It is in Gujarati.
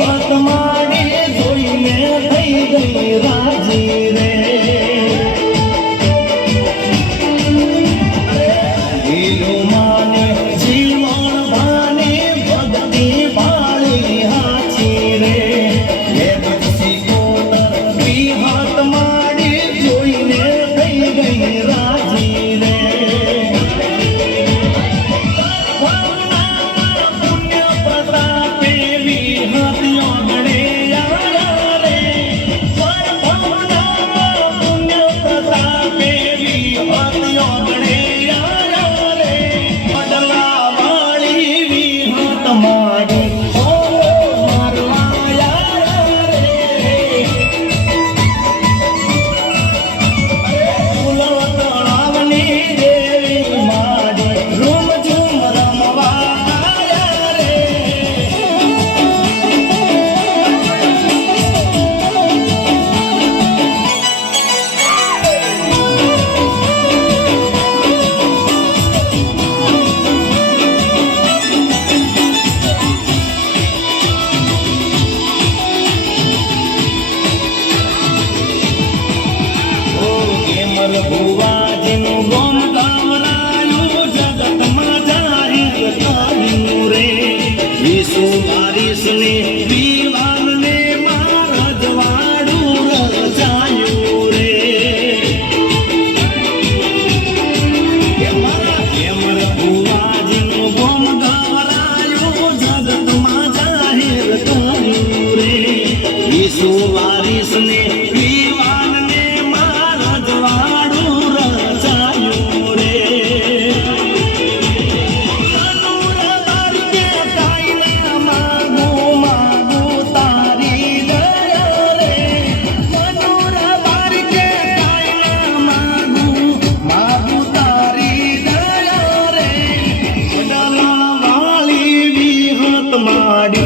વિહત માડી જોઈને થઈ ગઈ રાજી રે ભુવાજીનું ગોમ ગાવરાયું જગતમાં જાહેર કર્યું રે વિશુ વારીસને વિવાનને રજવાડું રચાયું રે ભુવાજીનું ગોમ ગાવરાયું જગતમાં જાહેર કર્યું રે વિશુ વારીસને ಮಾಡಿ